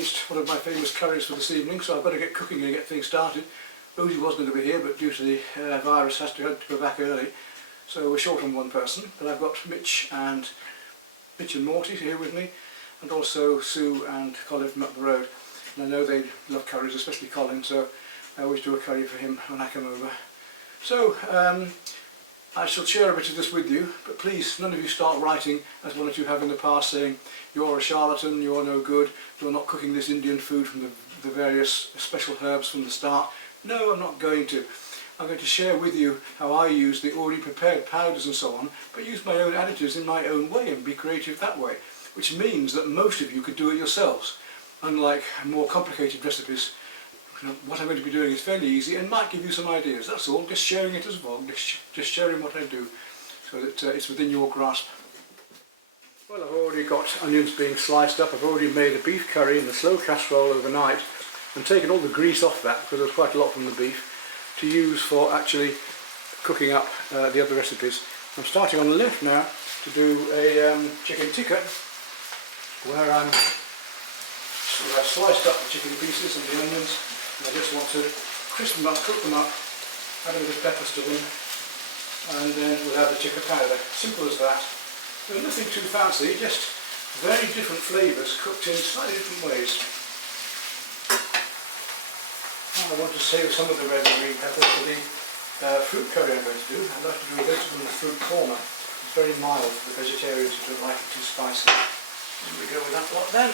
arranged one of my famous curries for this evening, so I've got to get cooking and get things started. Rosie wasn't going to be here, but due to the virus has to go back early, so we're short on one person. But I've got Mitch and Morty here with me, and also Sue and Colin from up the road. And I know they love curries, especially Colin, so I always do a curry for him when I come over. So I shall share a bit of this with you, but please, none of you start writing, as one or two have in the past, saying you're a charlatan, you're no good, you're not cooking this Indian food from the various special herbs from the start. No, I'm not going to. I'm going to share with you how I use the already prepared powders and so on, but use my own additives in my own way and be creative that way, which means that most of you could do it yourselves. Unlike more complicated recipes, what I'm going to be doing is fairly easy and might give you some ideas. That's all, just sharing it as a vlog, just sharing what I do, so that it's within your grasp. Well, I've already got onions being sliced up. I've already made a beef curry in the slow casserole overnight and taken all the grease off that, because there's quite a lot from the beef, to use for actually cooking up the other recipes. I'm starting on the left now to do a chicken tikka, where I've sliced up the chicken pieces and the onions, and I just want to crisp them up, cook them up, add a bit of peppers to them, and then we'll have the tikka powder. Simple as that. There's nothing too fancy, just very different flavours cooked in slightly different ways. Now I want to save some of the red and green peppers for the fruit curry I'm going to do. I'd like to do a vegetable and fruit korma. It's very mild for the vegetarians who don't like it too spicy. Here we go with that lot then.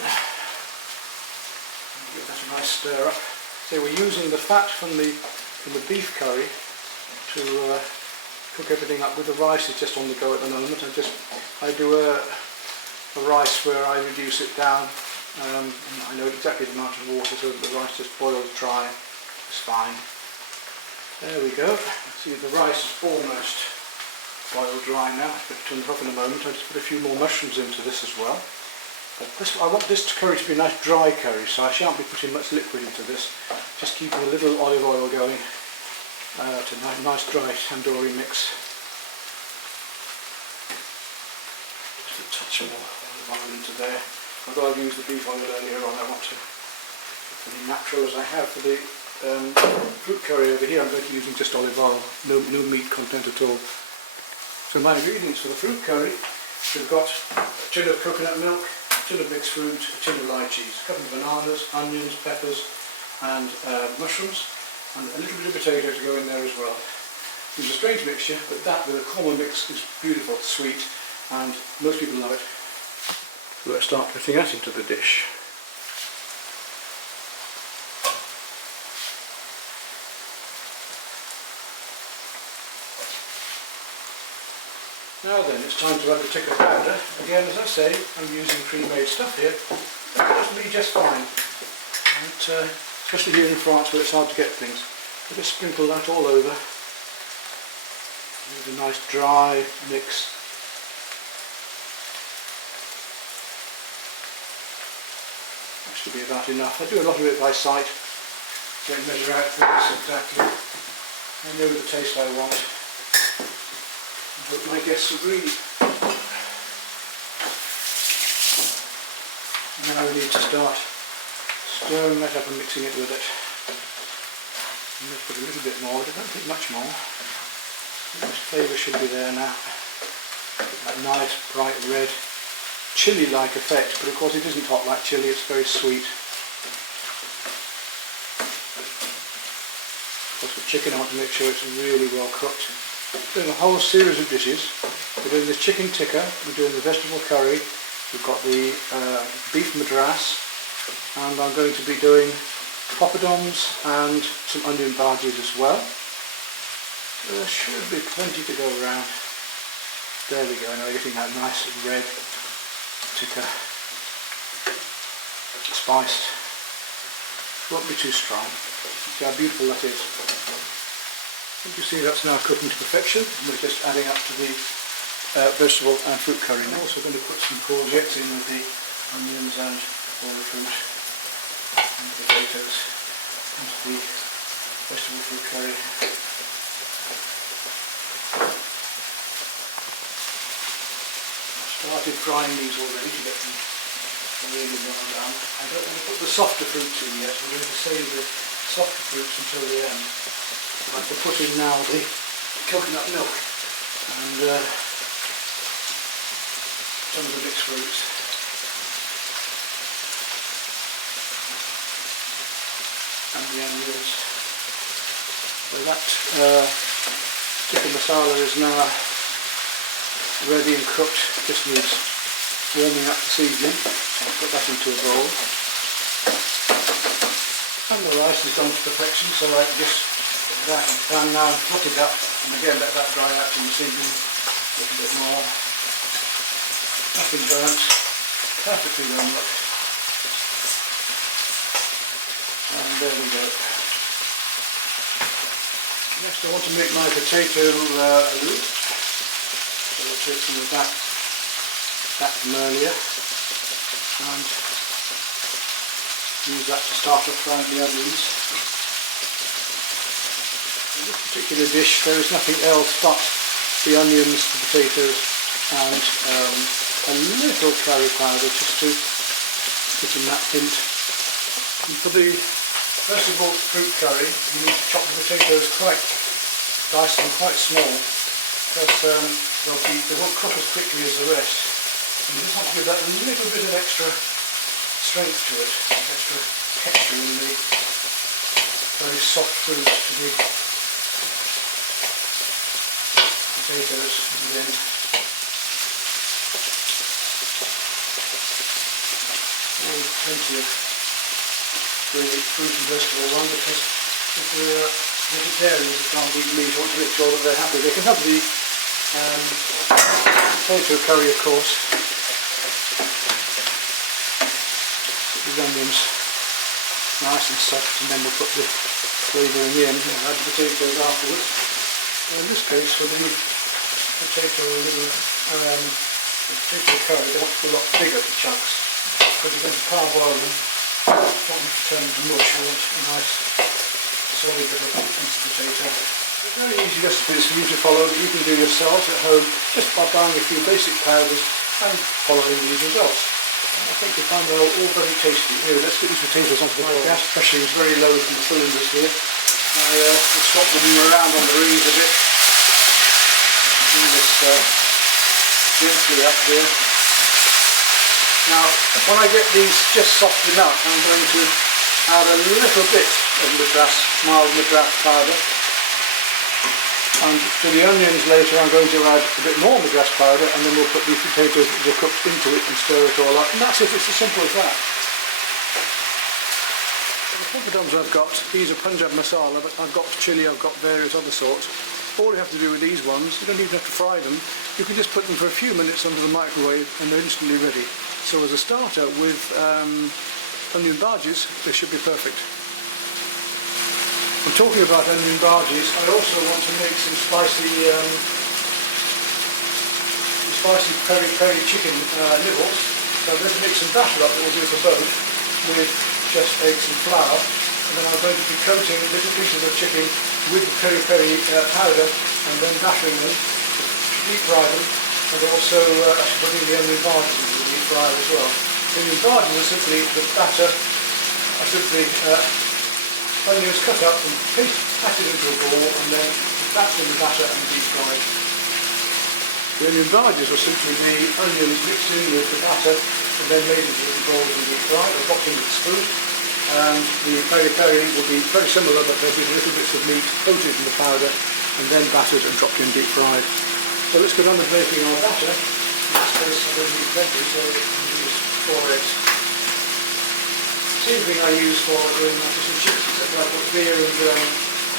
Give that a nice stir up. So we're using the fat from the beef curry to cook everything up. With the rice, it's just on the go at the moment. I do a rice where I reduce it down. I know exactly the amount of water so that the rice just boils dry. It's fine. There we go. See, the rice is almost boiled dry now. It's going to turn it off in a moment. I'll just put a few more mushrooms into this as well. But I want this curry to be a nice dry curry, so I shan't be putting much liquid into this. Just keeping a little olive oil going to a nice dry tandoori mix. Just a touch more olive oil into there. Although I've used the beef oil earlier on, I want to be natural as I have for the fruit curry over here. I'm going to be using just olive oil, no meat content at all. So my ingredients for the fruit curry, we've got a tin of coconut milk, a tin of mixed fruit, a tin of lychees, a couple of bananas, onions, peppers and mushrooms, and a little bit of potato to go in there as well. It's a strange mixture, but that with a korma mix is beautiful, sweet, and most people love it. So let's start putting that into the dish. Now then, it's time to add the tikka powder. Again, as I say, I'm using pre-made stuff here. It does me just fine. And, especially here in France where it's hard to get things. I just sprinkle that all over. With a nice dry mix. That should be about enough. I do a lot of it by sight. Don't measure out things exactly. I know the taste I want. I hope my guests agree. Now we need to start stirring that up and mixing it with it. I'm going to put a little bit more, but I don't think much more. This flavour should be there now. That nice bright red chilli-like effect, but of course it isn't hot like chilli, it's very sweet. Of course with chicken I want to make sure it's really well cooked. We're doing a whole series of dishes. We're doing this chicken tikka, we're doing the vegetable curry, we've got the beef madras, and I'm going to be doing poppadoms and some onion bhajis as well. There should be plenty to go around. There we go, now we're getting that nice red tikka, spiced. Won't be too strong. See how beautiful that is. You see that's now cooking to perfection, and we're just adding up to the vegetable and fruit curry. I'm also going to put some courgettes in with the onions and all the fruit and potatoes into the vegetable fruit curry. Started frying these already to get them really well done. I don't want to put the softer fruits in yet. We're going to save the softer fruits until the end. I can put in now the coconut milk and some of the mixed fruits. And the onions. So that chicken masala is now ready and cooked. Just needs warming up this evening. So I'll put that into a bowl. And the rice has gone to perfection, so I can just put that in the pan now and fluff it up, and again let that dry out in this evening a little bit more. Nothing burnt, perfectly done, look. And there we go. Next I want to make my potato roux. So I'll take some of that from earlier and use that to start off frying the onions. In this particular dish there is nothing else but the onions, the potatoes and a little curry powder just to put in that hint. And for the first of all fruit curry you need to chop the potatoes dice them quite small because they won't cook as quickly as the rest. And you just want to give that a little bit of extra strength to it, extra texture in the very soft fruit to the potatoes, and then plenty of the fruit and vegetable one, because if we're vegetarians who can't eat meat, I want to make sure that they're happy. They can have the potato curry, of course. The onions nice and soft, and then we'll put the flavouring in and add the potatoes afterwards. In this case, for the potato curry, they want to be a lot bigger chunks, because you're going to parboil them. You don't want them to turn into mush. You want a nice solid little piece of potato. It's a very easy recipe for you to follow that you can do yourselves at home just by buying a few basic powders and following these results. I think you'll find they're all very tasty. Anyway, let's get these potatoes onto the boil. My gas pressure is very low from the cylinders here. I swap them around on the rings a bit. Bring this gently up here. Now, when I get these just soft enough, I'm going to add a little bit of mild madras powder. And to the onions later I'm going to add a bit more madras powder, and then we'll put the potatoes that are cooked into it and stir it all up. And that's it, it's as simple as that. The poppadoms I've got, these are Punjab masala, but I've got chilli, I've got various other sorts. All you have to do with these ones, you don't even have to fry them, you can just put them for a few minutes under the microwave and they're instantly ready. So as a starter with onion bhajis, they should be perfect. I'm talking about onion bhajis, I also want to make some spicy peri-peri chicken nibbles. So I'm going to make some batter up that will do for both, with just eggs and flour. And then I'm going to be coating little pieces of chicken with the peri-peri powder and then battering them to deep fry them, and also putting the onion bhajis into the deep fryer as well. The onion bhajis are simply the batter, onions cut up and patted into a ball and then battered in the batter and deep fried. The onion bhajis are simply the onions mixed in with the batter and then made into little balls and deep fried or dropped into the spoon. And the peri-peri will be very similar, but there'll be little bits of meat coated in the powder and then battered and dropped in deep fried. So let's get on with making our batter. In this case I'm going to use plenty, so I'm going to use 4 eggs. Same thing I use for doing my fish and chips, except I put beer and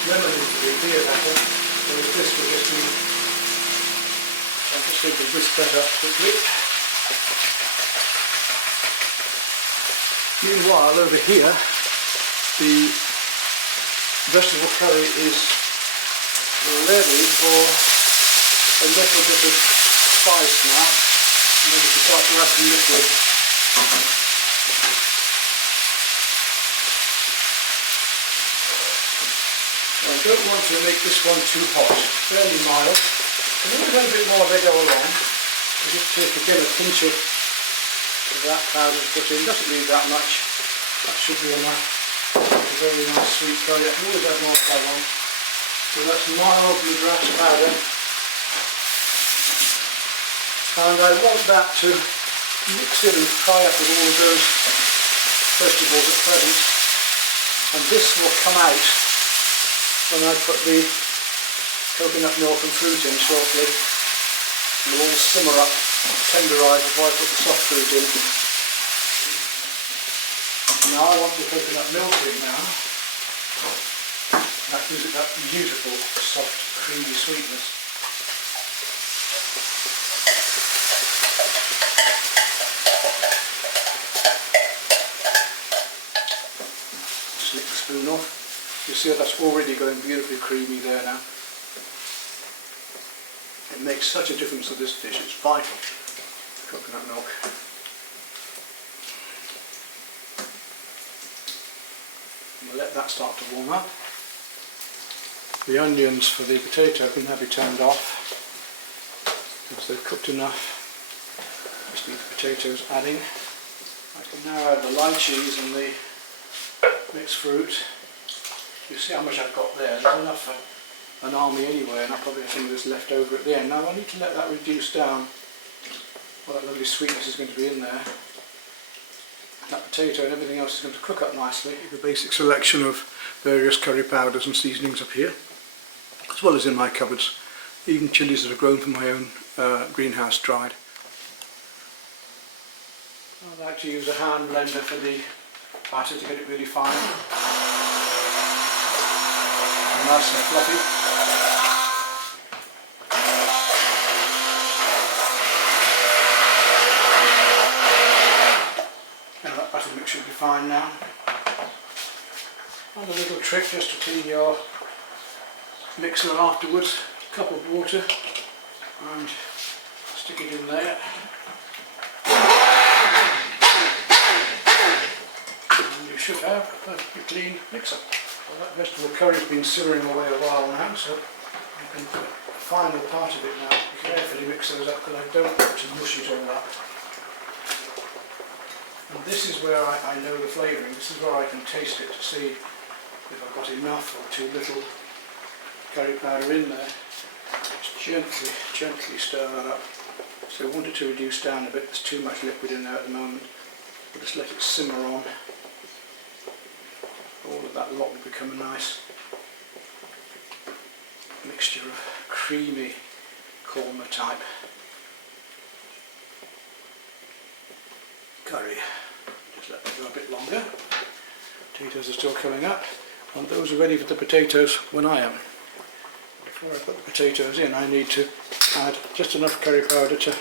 lemon into the beer batter, whereas this will just be, I'm just going to whisk that up quickly. Meanwhile, over here, the vegetable curry is ready for a little bit of spice now, and then we can start to add some liquid. I don't want to make this one too hot, fairly mild. A little bit more as I go along. I just take again a pinch of that powder to put in. Doesn't need that much. That should be enough. It's a very nice sweet curry. I can always add more if I want. So that's mild madras powder. And I want that to mix in and fry up with all of those vegetables at present. And this will come out when I put the coconut milk and fruit in shortly. It will all simmer up, tenderise before I put the soft fruit in. Now I want the coconut milk in now. That gives it that beautiful, soft, creamy sweetness. Just lick the spoon off. You see that's already going beautifully creamy there now. It makes such a difference to this dish, it's vital. Coconut milk. We'll let that start to warm up. The onions for the potato can now be turned off because they've cooked enough. Just need the potatoes adding. I can now add the lychees and the mixed fruit. You see how much I've got there. There's enough for an army anyway, and I'll probably have some of this left over at the end. Now I need to let that reduce down. Well, that lovely sweetness is going to be in there. That potato and everything else is going to cook up nicely. The basic selection of various curry powders and seasonings up here, as well as in my cupboards. Even chilies that are grown from my own greenhouse dried. I like to use a hand blender for the batter to get it really fine. And nice and fluffy. Batter mix should be fine now. Another little trick just to clean your mixer afterwards, a cup of water and stick it in there. And you should have a perfectly clean mixer. Well, that vegetable curry's been simmering away a while now, so you can put the final part of it now. Carefully mix those up because I don't want to mush it all up. And this is where I know the flavouring, this is where I can taste it to see if I've got enough or too little curry powder in there. Just gently stir that up. So I want it to reduce down a bit, there's too much liquid in there at the moment. We'll just let it simmer on. All of that lot will become a nice mixture of creamy korma type curry. Just let them go a bit longer. Potatoes are still coming up, and those are ready for the potatoes when I am. Before I put the potatoes in, I need to add just enough curry powder to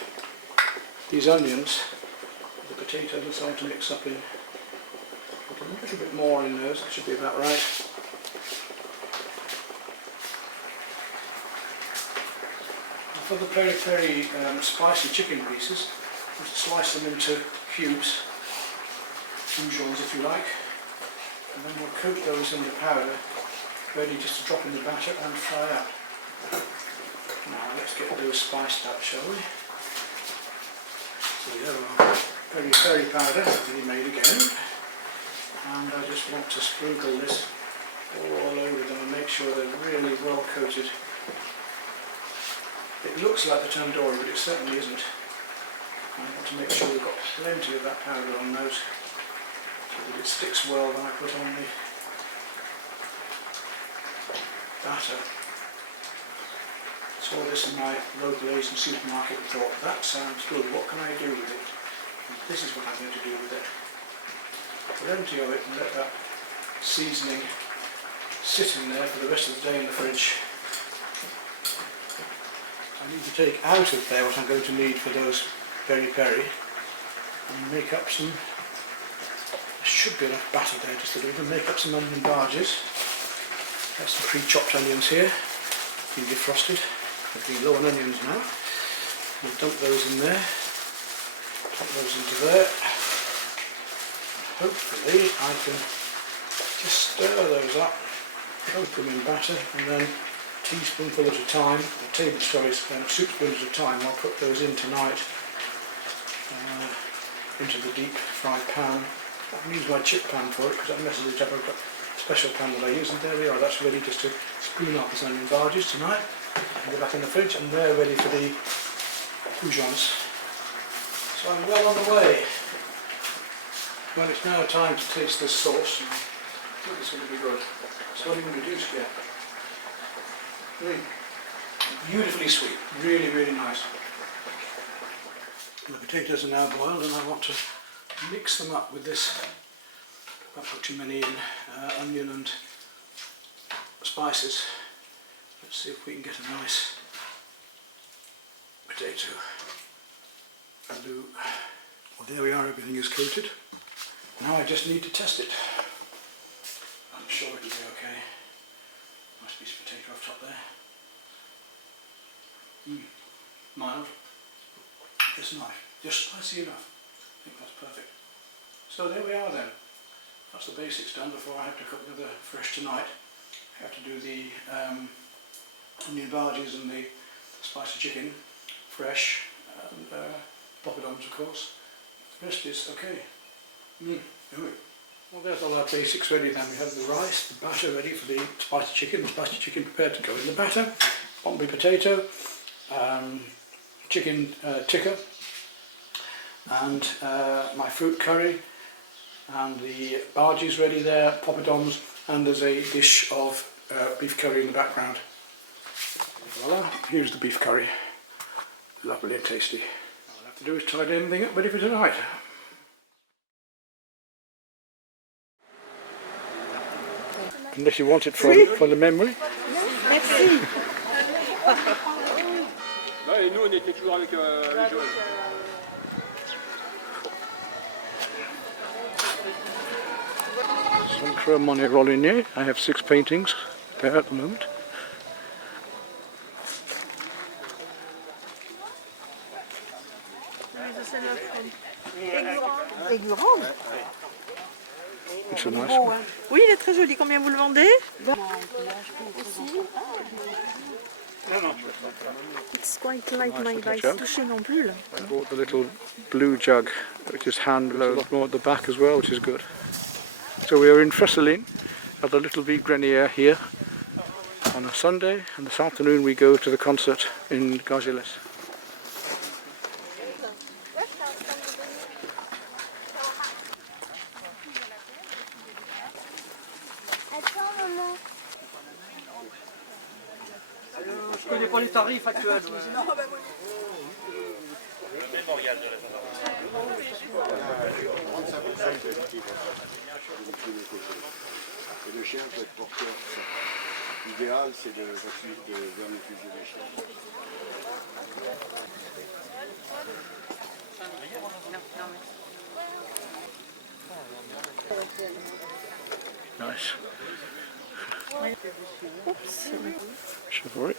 these onions. The potatoes are starting to mix up in. Put a little bit more in those, that should be about right. And for the peri-peri spicy chicken pieces, just slice them into cubes, goujons if you like, and then we'll coat those in the powder, ready just to drop in the batter and fry up. Now let's get those spiced up, shall we? So there are peri-peri powder, ready made again, and I just want to sprinkle this all over them and make sure they're really well coated. It looks like the tandoori, but it certainly isn't. I want to make sure we've got plenty of that powder on those so that it sticks well when I put on the batter. Saw this in my local Asian supermarket and thought, that sounds good, what can I do with it? And this is what I'm going to do with it. Plenty of it and let that seasoning sit in there for the rest of the day in the fridge. I need to take out of there what I'm going to need for those peri-peri and make up some, there should be enough batter there just a little, make up some onion barges. There's some pre-chopped onions here, been defrosted, they've been low on onions now. We'll dump those in there, put those into there. Hopefully I can just stir those up, coat them in batter, and then teaspoonful at a time, or tablespoon at a time, I'll put those in tonight. into the deep fried pan. I can use my chip pan for it because that messes it up. I've got a special pan that I use, and there we are. That's ready just to spoon up as onion barges tonight. I can go back in the fridge, and they're ready for the goujons. So I'm well on the way. Well, it's now time to taste this sauce. And I think it's going to be good. So what are you going to do, Skia? Beautifully sweet, really, really nice. The potatoes are now boiled, and I want to mix them up with this. I've put too many in, onion and spices. Let's see if we can get a nice potato. Well, there we are, everything is coated. Now I just need to test it. I'm sure it'll be okay. Nice piece of potato off top there. Mild. It's nice. Just spicy enough. I think that's perfect. So there we are then. That's the basics done before I have to cook another fresh tonight. I have to do the onion barges and the spicy chicken fresh, and poppadoms of course. The rest is okay. Well, there's all our basics ready then. We have the rice, the batter ready for the spicy chicken prepared to go in the batter, pombe potato, chicken tikka, and my fruit curry, and the bhajis ready there, poppadoms, and there's a dish of beef curry in the background. Voila, here's the beef curry. Lovely and tasty. All I have to do is tidy everything up ready for tonight. Unless you want it for the memory. Merci. Et nous on était toujours avec les jaunes. Centre Monet Rolinier. I have 6 paintings there at the moment. Aigurande. It's a nice Beau, one. hein. Oui, il est très joli. Combien vous le vendez? Aussi. It's quite like my rice touché non plus là. I bought the little blue jug, which is hand blown, more at the back as well, which is good. So we are in Fresselin at the Little Vide grenier here on a Sunday, and this afternoon we go to the concert in Gargilles. Je connais pas les tarifs actuels. Et le chien peut être porteur. L'idéal, c'est de vers le fusil des chiens. Nice. Oups. Chivalry.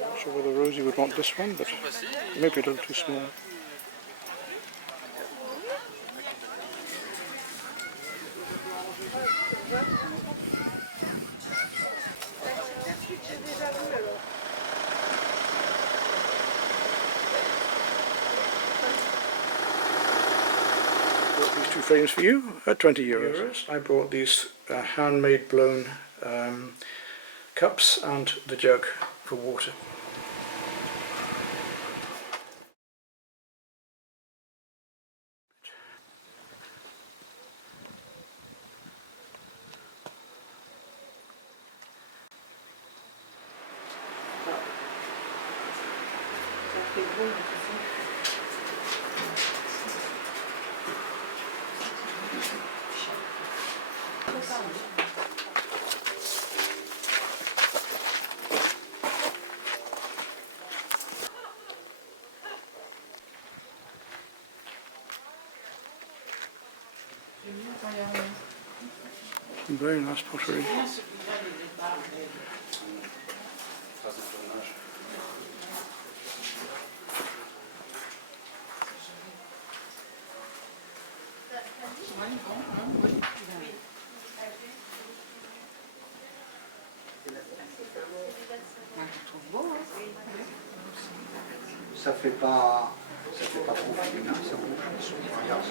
Not sure whether Rosie would want this one, but maybe a little too small. These 2 frames for you at €20. I bought these handmade blown cups and the jug for water. Some very nice pottery. Ça fait pas trop féminin, ça bouge. Regarde,